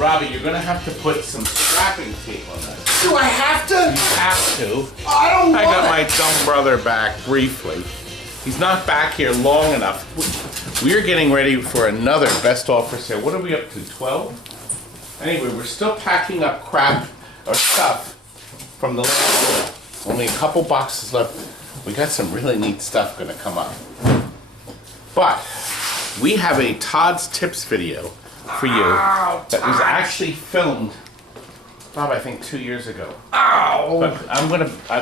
Robbie, you're going to have to put some strapping tape on that. Do I have to? You have to. I don't want I got my dumb brother back briefly. He's not back here long enough. We're getting ready for another best offer sale. What are we up to, 12? Anyway, we're still packing up crap or stuff from the last year. Only a couple boxes left. We got some really neat stuff going to come up. But we have a Todd's Tips video for you that was actually filmed, Bob, I think 2 years ago. But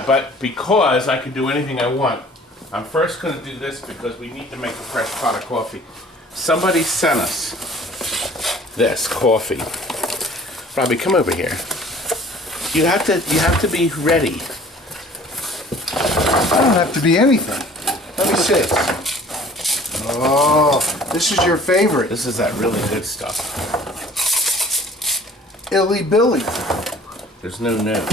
but because I can do anything I want, I'm first going to do this because we need to make a fresh pot of coffee. Somebody sent us this coffee. Robbie, come over here. You have to be ready. I don't have to be anything. Let me see. Oh, this is your favorite. This is that really good stuff. Illy Billy. There's no note.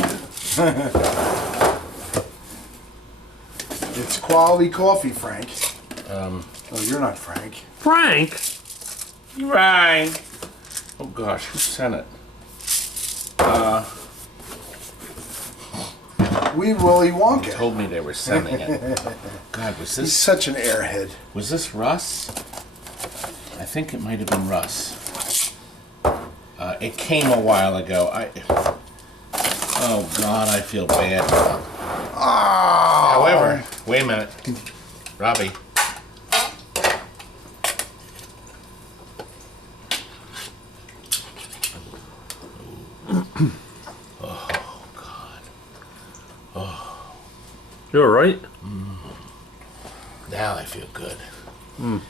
It's quality coffee, Frank. Oh, you're not Frank. Frank? Frank. Oh gosh, who sent it? Wee Willy Wonka. They told me they were sending it. God, was this... He's such an airhead. Was this Russ? I think it might have been Russ. It came a while ago. Oh God, I feel bad. Oh. However, wait a minute. Robbie. You all right? Now I feel good. You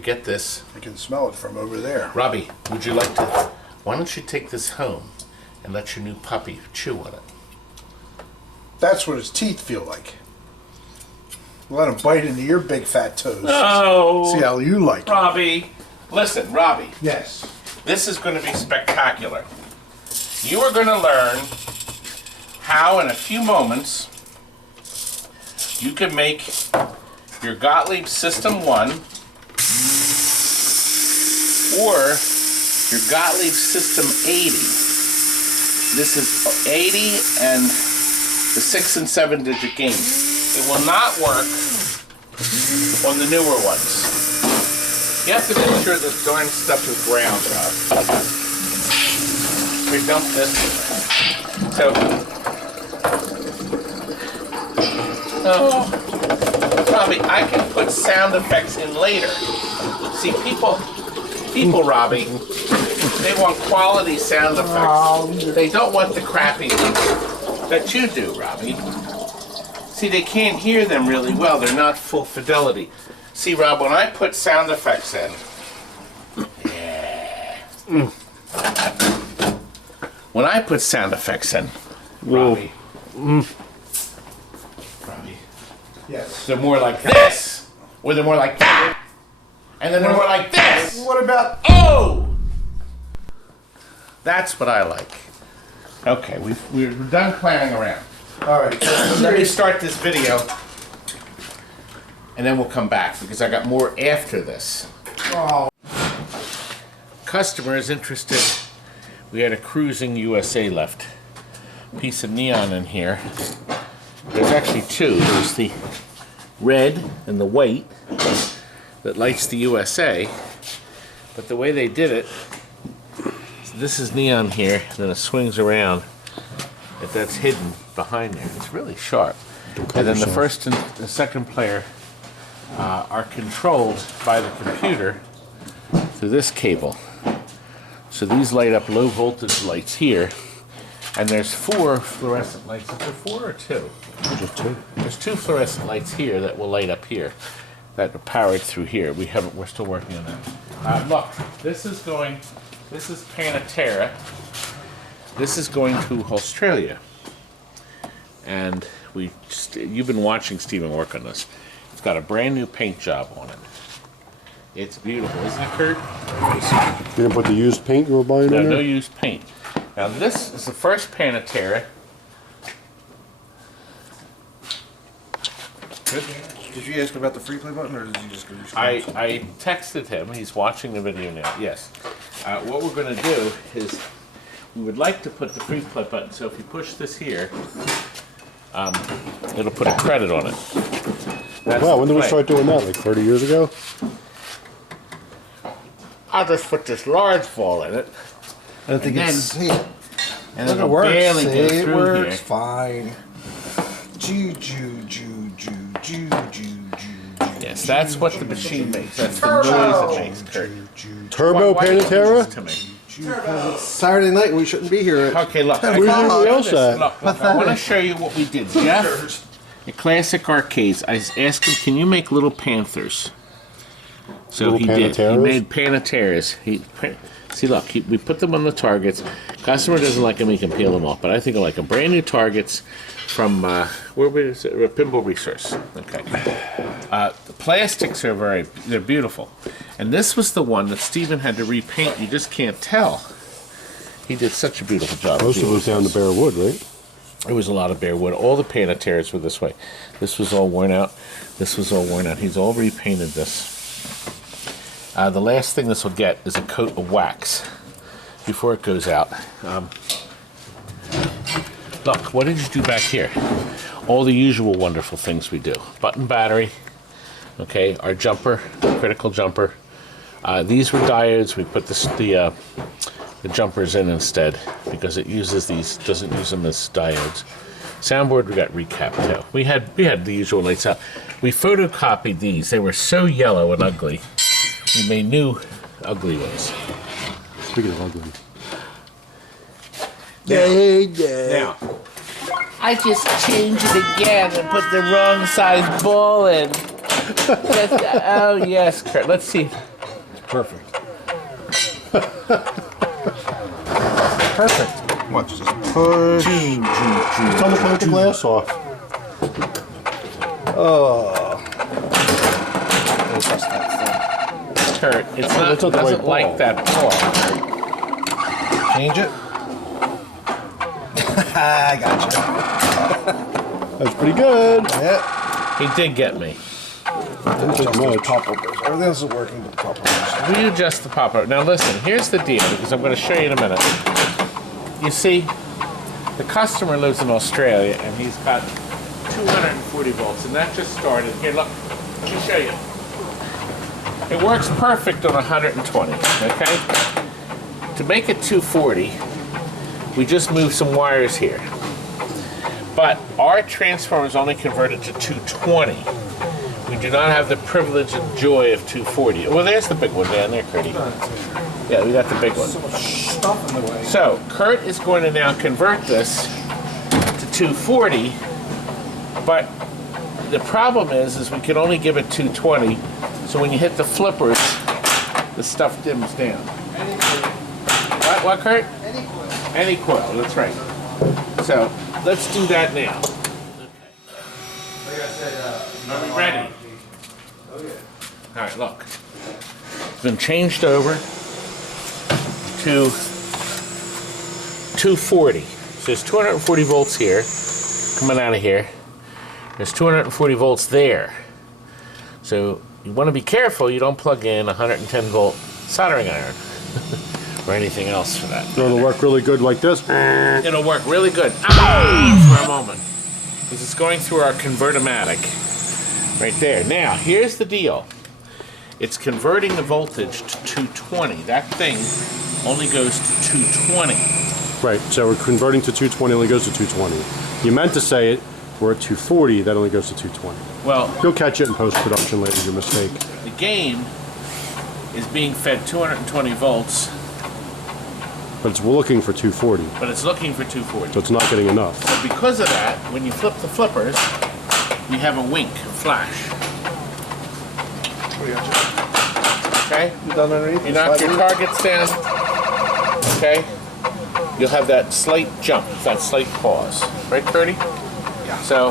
get this. I can smell it from over there. Robbie, would you like to... Why don't you take this home and let your new puppy chew on it? That's what his teeth feel like. Let him bite into your big fat toes. No! See how you like it. Robbie, listen, Robbie. Yes. This is going to be spectacular. You are going to learn how in a few moments you can make your Gottlieb System 1 or your Gottlieb System 80. This is 80 and the 6 and 7 digit games. It will not work on the newer ones. You have to make sure this darn stuff is ground, Rob. We dump this. So, Robbie, I can put sound effects in later. See, people, Robbie, they want quality sound effects. They don't want the crappy ones that you do, Robbie. See, they can't hear them really well. They're not full fidelity. See, Rob, when I put sound effects in, when I put sound effects in, Robbie, Robbie, Yes. they're more like this, or they're more like that, and then they're more like this. What about... Oh! That's what I like. Okay, we're done clowning around. All right. Let me start this video, and then we'll come back, because I got more after this. Oh. Customer is interested. We had a Cruising USA left. Piece of neon in here. There's actually two. There's the red and the white that lights the USA. But the way they did it, this is neon here, and then it swings around. If that's hidden behind there, it's really sharp. And then the first and the second player are controlled by the computer through this cable. So these light up low voltage lights here, and there's 4 fluorescent lights. Is there 4 or 2? Just 2. There's 2 fluorescent lights here that will light up here, that are powered through here. We're still working on that. Look, this is PANTHERA. This is going to Australia, and you've been watching Stephen work on this. It's got a brand new paint job on it. It's beautiful, isn't it, Kurt? You didn't put the used paint you were buying No, in there? no used paint. Now this is the first PANTHERA. Good. Did you ask about the free play button, or did you just go? I texted him. He's watching the video now. Yes. What we're going to do is we would like to put the freeze play button, so if you push this here, it'll put a credit on it. That's Wow, when the did we play. start doing that? Like 30 years ago? I'll just put this large ball in it, I don't think And it's. See, and look, it'll it works. barely See, get it through works here. fine. Choo choo choo choo choo choo choo. Yes, that's what the machine makes. That's the noise it makes, Kurt. Turbo Why don't you do Pantera? this to me? It's Saturday night. We shouldn't be here. Okay, look. Where's everybody else at? Look, I want to show you what we did. Jeff, at Classic Arcades, I asked him, can you make little Panthers? So Little he did. He Panteras? made Paneteras. See, look, we put them on the targets. Customer doesn't like them, he can peel them off. But I think I like them. Brand new targets from, where was it? Pinball Resource. Okay. The plastics are they're beautiful. And this was the one that Steven had to repaint. You just can't tell. He did such a beautiful job. Most of it was down to bare wood, right? There was a lot of bare wood. All the Paneteras were this way. This was all worn out. This was all worn out. He's all repainted this. The last thing this will get is a coat of wax before it goes out. Look, what did you do back here? All the usual wonderful things we do. Button battery, okay, our jumper, critical jumper. These were diodes. We put the jumpers in instead because it uses these, doesn't use them as diodes. Soundboard, we got recap too. We had the usual lights out. We photocopied these. They were so yellow and ugly. We made new ugly ones. Speaking of ugly. Now, I just changed it again and put the wrong size ball in. Oh yes, Kurt. Let's see. Perfect. Perfect. What? Just push. Tell them to put the glass off. Kurt, it's not. That's not the right Doesn't like ball. that ball. Change it. I got you. That's pretty good. Yeah. He did get me. Didn't take much. Everything else is working but the top one. We adjust the pop-up. Now listen, here's the deal, because I'm going to show you in a minute. You see, the customer lives in Australia, and he's got 240 volts, and that just started. Here, look, let me show you. It works perfect on 120, okay? To make it 240, we just moved some wires here. But our transformer is only converted to 220. We do not have the privilege and joy of 240. Well, there's the big one down there, Curdy. Yeah, we got the big one. Stuff in the way. So, Kurt is going to now convert this to 240, but the problem is we can only give it 220, so when you hit the flippers, the stuff dims down. What, Kurt? Any coil, that's right. So, let's do that now. Are we ready? All right, look. It's been changed over to 240. So there's 240 volts here, coming out of here. There's 240 volts there. So you want to be careful you don't plug in a 110 volt soldering iron or anything else for that. So it'll work really good like this. It'll work really good. For a moment. Because it's going through our convertomatic right there. Now, here's the deal. It's converting the voltage to 220. That thing only goes to 220. Right, so we're converting to 220, only goes to 220. You meant to say it, we're at 240, that only goes to 220. Well, You'll catch it in post-production later, your mistake. the game is being fed 220 volts, But it's looking for 240, but it's looking for 240. so it's not getting enough. So because of that, when you flip the flippers, you have a wink, flash. Okay? You done underneath? You knock your targets down. Okay? You'll have that slight jump, that slight pause. Right, Curdy? Yeah. So,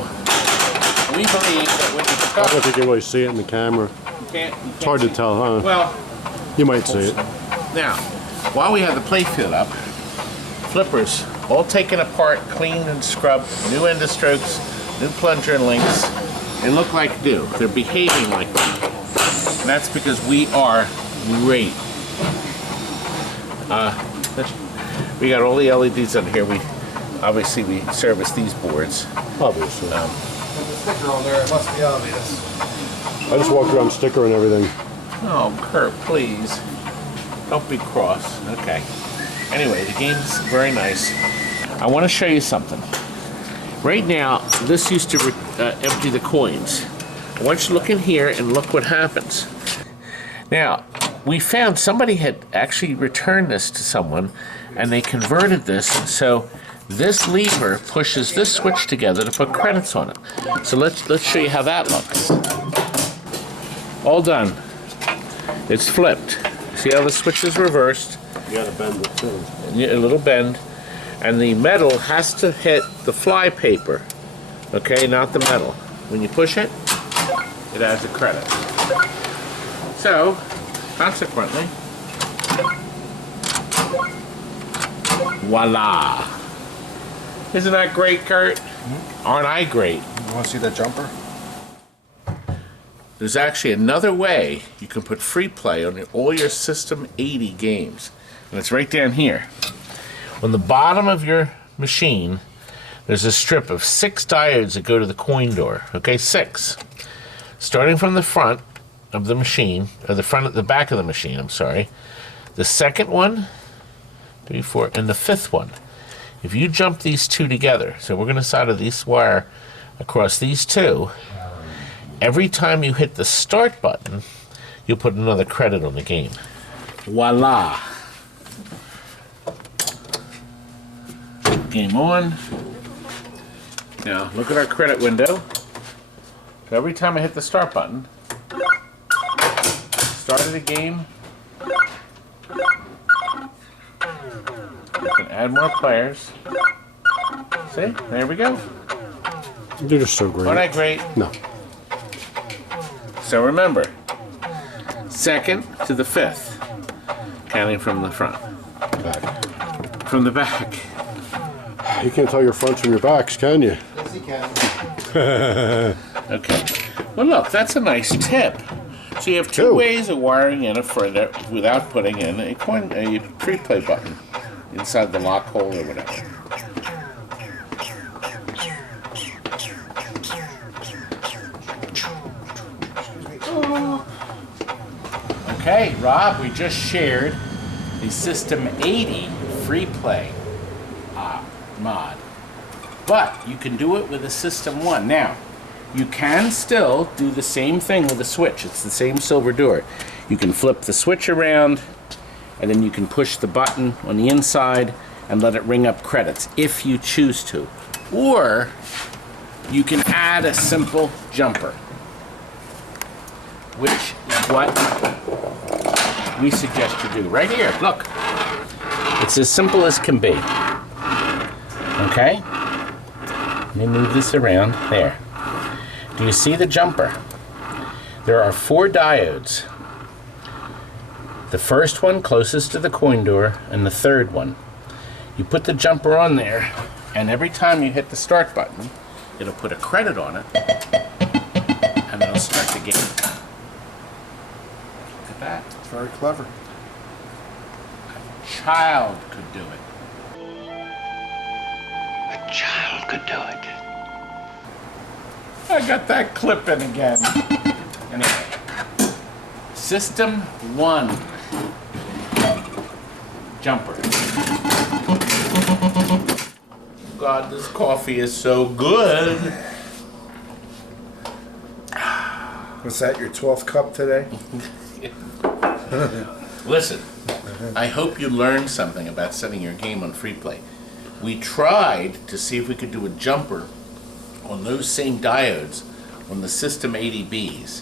we believe that when you I don't start, think you can really see it in the camera. you can't It's hard to see. tell, huh? Well, You might see it. now, while we have the playfield up, flippers all taken apart, cleaned and scrubbed, new endostrokes, new plunger and links. They look like new. They're behaving like new. And that's because we are great. We got all the LEDs on here. We service these boards. Obviously. With the sticker on there, it must be obvious. I just walked around sticker and everything. Oh, Kurt, please. Don't be cross. Okay. Anyway, the game's very nice. I want to show you something. Right now, this used to empty the coins. I want you to look in here and look what happens. Now, we found somebody had actually returned this to someone, and they converted this so this lever pushes this switch together to put credits on it. So let's show you how that looks. All done. It's flipped. See how the switch is reversed? You gotta bend it too. A little bend. And the metal has to hit the fly paper. Okay, not the metal. When you push it, it adds a credit. So, consequently, voila. Isn't that great, Kurt? Aren't I great? You want to see that jumper? There's actually another way you can put free play on all your System 80 games. And it's right down here. On the bottom of your machine, there's a strip of 6 diodes that go to the coin door. Okay, 6. Starting from the front of the machine, or the back of the machine, I'm sorry. The second one, 3, 4, and the 5th one. If you jump these 2 together, so we're going to solder this wire across these 2, every time you hit the start button, you'll put another credit on the game. Voila! Game on. Now, look at our credit window. So every time I hit the start button, started the game. You can add more players. See? There we go. They're just so great. Aren't I great? No. So remember, 2nd to the 5th, counting from the front. Back. From the back. You can't tell your fronts from your backs, can you? Yes, he can. Okay. Well, look, that's a nice tip. So you have 2 ways of wiring in a further without putting in a free play button inside the lock hole or whatever. Okay, Rob, we just shared the System 80 free play mod. But you can do it with a System 1. Now, you can still do the same thing with a switch. It's the same silver door. You can flip the switch around, and then you can push the button on the inside and let it ring up credits if you choose to. Or you can add a simple jumper, which is what we suggest you do. Right here, look. It's as simple as can be. Okay? Let me move this around. There. Do you see the jumper? There are 4 diodes. The first one closest to the coin door, and the 3rd one. You put the jumper on there, and every time you hit the start button, it'll put a credit on it, and it'll start the game. Look at that. It's very clever. A child could do it. A child could do it. I got that clip in again. Anyway, System 1 jumper. God, this coffee is so good. Was that your 12th cup today? Listen, I hope you learned something about setting your game on free play. We tried to see if we could do a jumper on those same diodes on the System 80Bs.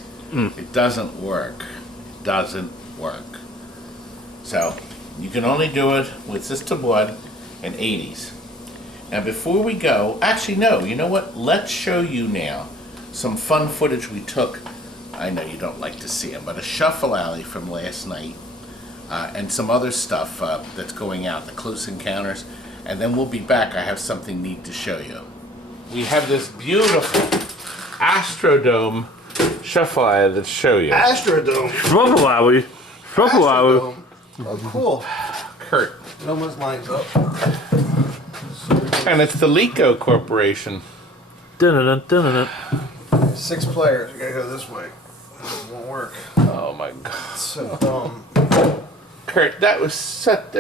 It doesn't work. It doesn't work. So, you can only do it with System 1 and 80s. Now before we go, actually no, you know what? Let's show you now some fun footage we took. I know you don't like to see them, but a shuffle alley from last night and some other stuff that's going out, the Close Encounters, and then we'll be back. I have something neat to show you. We have this beautiful Astrodome shuffle alley to show you. Astrodome. Shuffle alley. Shuffle alley. Oh, cool. Kurt, It almost lines up. And it's the Lico Corporation. Dun-dun-dun, dun-dun-dun. 6 players. We gotta go this way. It won't work. Oh my God. So dumb. Kurt, that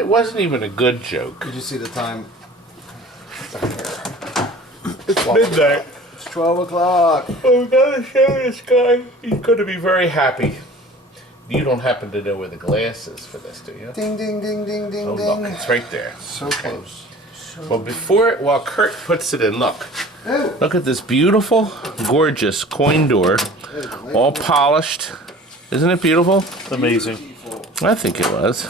wasn't even a good joke. Did you see the time? It's midnight. It's 12 o'clock. Oh, we gotta show this guy. He's gonna be very happy. You don't happen to know where the glass is for this, do you? Ding, ding, ding, ding, ding, Oh, ding. look, it's right there. So close. Well, while Kurt puts it in, look at this beautiful, gorgeous coin door, all polished. Isn't it beautiful? Amazing. I think it was.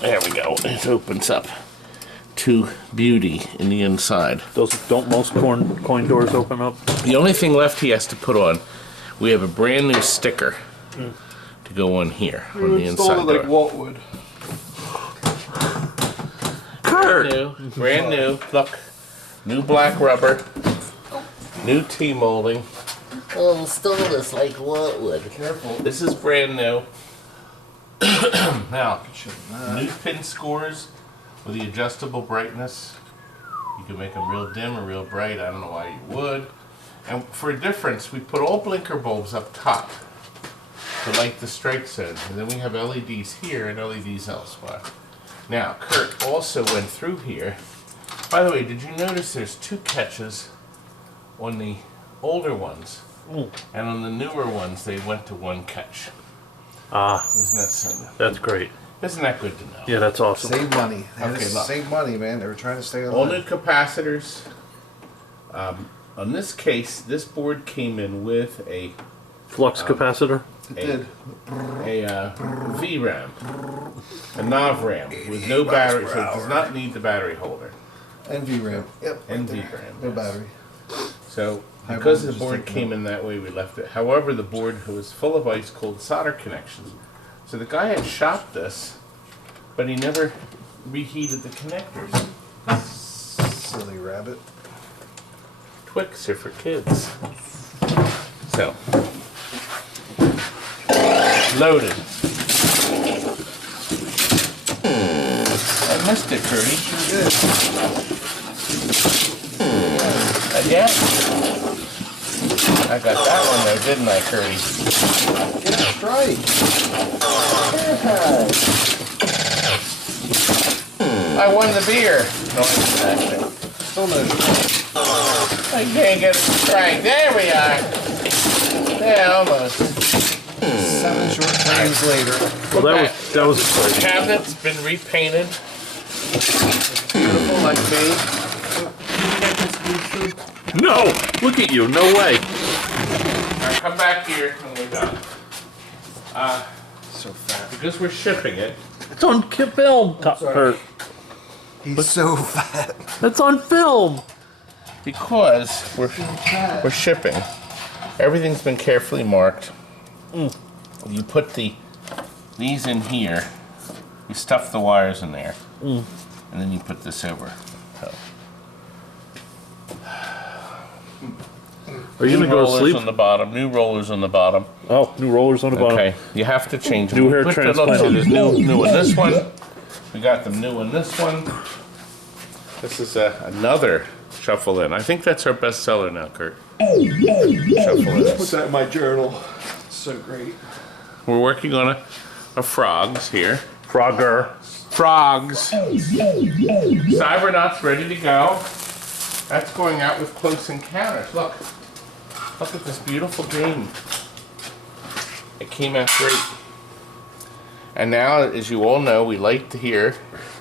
There we go. It opens up to beauty in the inside. Don't most coin doors open up? The only thing left he has to put on, we have a brand new sticker to go on here on the inside door. like Walt would. Brand new. Look, new black rubber, new T-molding. Oh, stole this like what would? Careful. This is brand new. Now, new pin scores with the adjustable brightness. You can make them real dim or real bright. I don't know why you would. And for a difference, we put all blinker bulbs up top to light the strike zone. And then we have LEDs here and LEDs elsewhere. Now, Kurt also went through here. By the way, did you notice there's 2 catches on the older ones? And on the newer ones, they went to 1 catch. Ah, Isn't that something? that's great. Isn't that good to know? Yeah, that's awesome. Save money. Okay, look. Save money, man. They were trying to stay alive. All new capacitors. On this case, this board came in with a Flux capacitor? It did. VRAM, a NOV RAM with no battery, so it does not need the battery holder. And VRAM. Yep. And right there. VRAM. No yes. battery. So High because the voltage board taken came out. in that way, we left it. However, the board was full of ice-cold solder connections. So the guy had shot this, but he never reheated the connectors. Silly rabbit. Twix are for kids. So, loaded. I missed it, Curdy. Again? I got that one though, didn't I, Curdy? Get a strike. I won the beer. No, actually. Still no strike. I can't get a strike. There we are. Yeah, almost. 7 short frames later. Well, that was a The strike. cabinet's been repainted. Beautiful like me. No! Look at you, no way. Alright, come back here when we're done. So fat. Because we're shipping it, It's on film, Kurt. He's so fat. It's on film. because we're shipping, everything's been carefully marked. You put these in here, you stuff the wires in there, and then you put this over. So. Are you New gonna go to rollers sleep? on the bottom. New rollers on the bottom. Oh, new rollers on the bottom. Okay, you have to change them. New hair Put the- transplant. look, so there's new in this one. We got them new in this one. This is another shuffle in. I think that's our best seller now, Kurt. Shuffle in. Put that in my journal. So great. We're working on a frogs here. Frogger. Frogs. Cybernaut's ready to go. That's going out with Close Encounters. Look at this beautiful game. It came out great. And now, as you all know, we light here.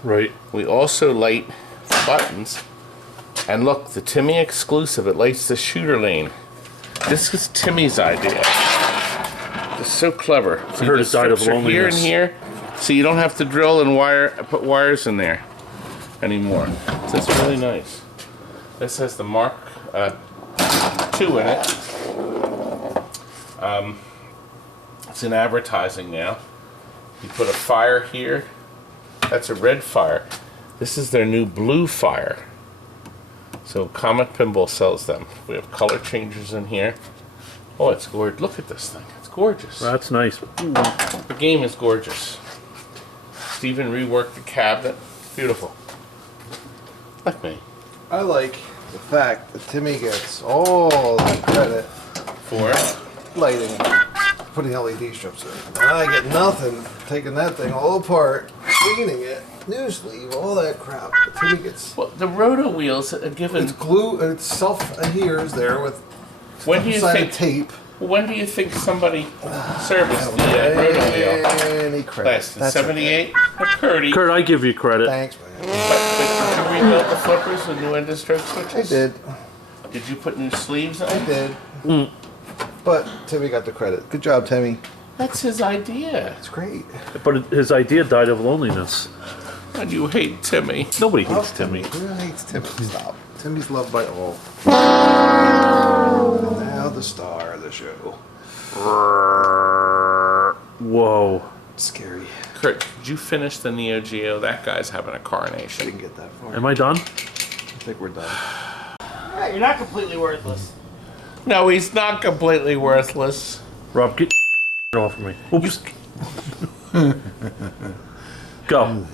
Right. We also light the buttons. And look, the Timmy exclusive, it lights the shooter lane. This is Timmy's idea. It's so clever. See, heard the it died of strips are here and loneliness. here, so you don't have to drill and put wires in there anymore. So it's really nice. This has the Mark II in it. It's in advertising now. You put a fire here. That's a red fire. This is their new blue fire. So Comet Pinball sells them. We have color changers in here. Oh, it's gorgeous. Look at this thing. It's gorgeous. That's nice. The game is gorgeous. Steven reworked the cabinet. Beautiful. Like me. I like the fact that Timmy gets all the credit For lighting, putting LED strips in. And I get nothing taking that thing all apart, cleaning it, new sleeve, all that crap. But Timmy gets. well, the roto wheels are given. It's glue, it's self-adheres there with When do you double-sided think? tape. When do you think somebody serviced the roto wheel? Any credit. Last in That's '78. Purdy. Kurt, I give you credit. Thanks, man. But did you rebuild the flippers with new end-of-stroke I switches? did. Did you put new sleeves on? I did. But Timmy got the credit. Good job, Timmy. That's his idea. It's great. But his idea died of loneliness. And you hate Timmy. Nobody hates Timmy. Who hates Timmy? Stop. Timmy's loved by all. And now the star of the show. Whoa. It's scary. Kurt, did you finish the Neo Geo? That guy's having a coronation. Didn't get that far. Am I done? I think we're done. Yeah, you're not completely worthless. No, he's not completely worthless. Rob, get off of me. Oops. Go.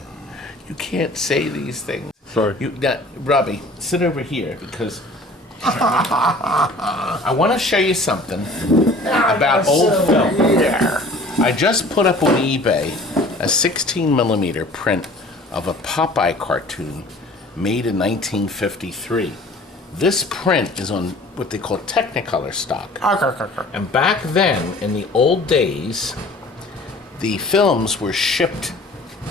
You can't say these things. Sorry. Robbie, sit over here because I want to show you something about old film. I just put up on eBay a 16mm print of a Popeye cartoon made in 1953. This print is on what they call Technicolor stock. And back then, in the old days, the films were shipped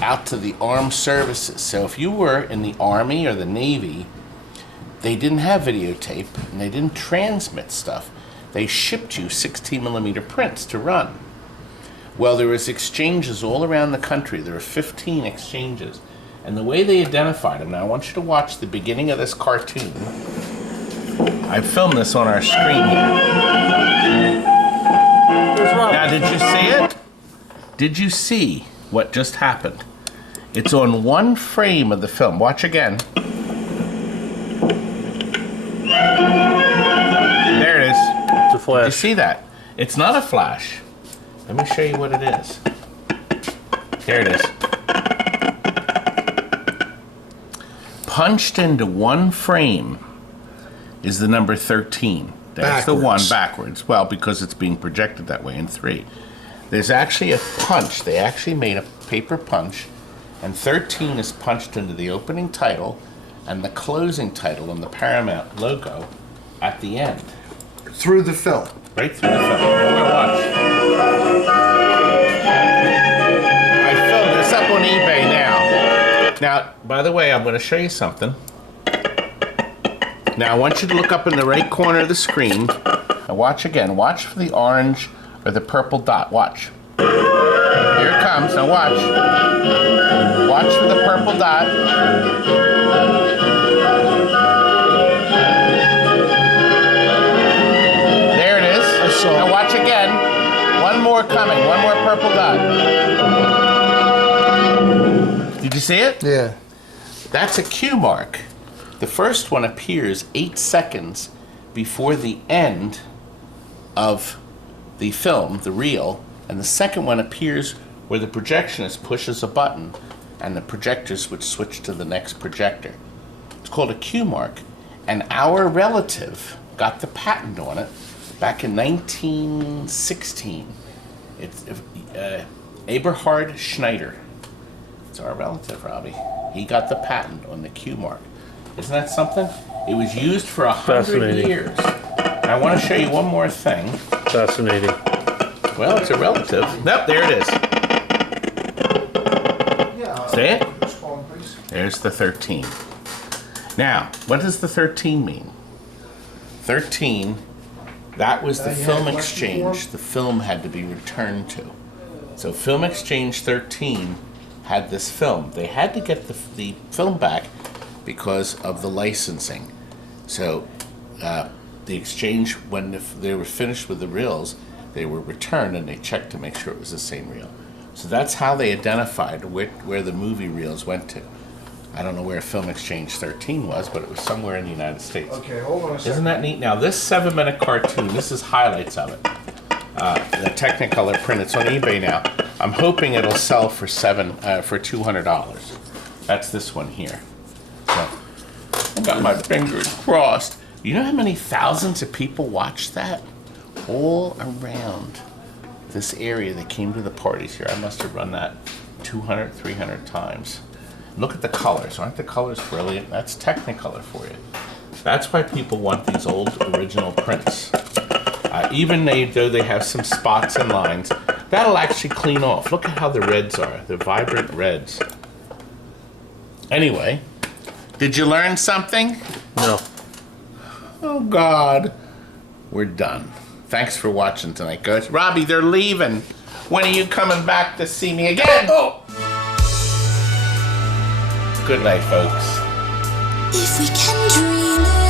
out to the armed services. So if you were in the Army or the Navy, they didn't have videotape and they didn't transmit stuff. They shipped you 16mm prints to run. Well, there was exchanges all around the country. There were 15 exchanges. And the way they identified them, now I want you to watch the beginning of this cartoon. I filmed this on our screen here. Now, did you see it? Did you see what just happened? It's on one frame of the film. Watch again. There it is. It's a Did you flash. see that? It's not a flash. Let me show you what it is. There it is. Punched into one frame is the number 13. That's the one backwards. Well, because it's being projected that way in 3. There's actually a punch. They actually made a paper punch, and 13 is punched into the opening title and the closing title on the Paramount logo at the end. Through the film. Right through the film. We're gonna watch. I filmed this up on eBay now. Now, by the way, I'm going to show you something. Now, I want you to look up in the right corner of the screen. Now, watch again. Watch for the orange or the purple dot. Watch. Here it comes. Now, watch. Watch for the purple dot. There it is. Now, watch again. One more coming. One more purple dot. Did you see it? Yeah. That's a cue mark. The first one appears 8 seconds before the end of the film, the reel, and the second one appears where the projectionist pushes a button and the projectors would switch to the next projector. It's called a cue mark, and our relative got the patent on it back in 1916. It's Eberhard Schneider. It's our relative, Robbie. He got the patent on the cue mark. Isn't that something? It was used for 100 Fascinating. years. And I want to show you one more thing. Fascinating. Well, it's a relative. Nope, there it is. See it? There's the 13. Now, what does the 13 mean? 13, that was the film exchange the film had to be returned to. So Film Exchange 13 had this film. They had to get the film back because of the licensing. So the exchange, when they were finished with the reels, they were returned and they checked to make sure it was the same reel. So that's how they identified where the movie reels went to. I don't know where Film Exchange 13 was, but it was somewhere in the United States. Okay, hold on a second. Isn't that neat? Now, this 7-minute cartoon, this is highlights of it. the Technicolor print. It's on eBay now. I'm hoping it'll sell for $200. That's this one here. So I got my fingers crossed. You know how many thousands of people watched that? All around this area that came to the parties here. I must have run that 200, 300 times. Look at the colors. Aren't the colors brilliant? That's Technicolor for you. That's why people want these old original prints. Even though they have some spots and lines, that'll actually clean off. Look at how the reds are. The vibrant reds. Anyway, did you learn something? No. Oh, God. We're done. Thanks for watching tonight, guys. Robbie, they're leaving. When are you coming back to see me again? Oh! Good night, folks. If we can dream it.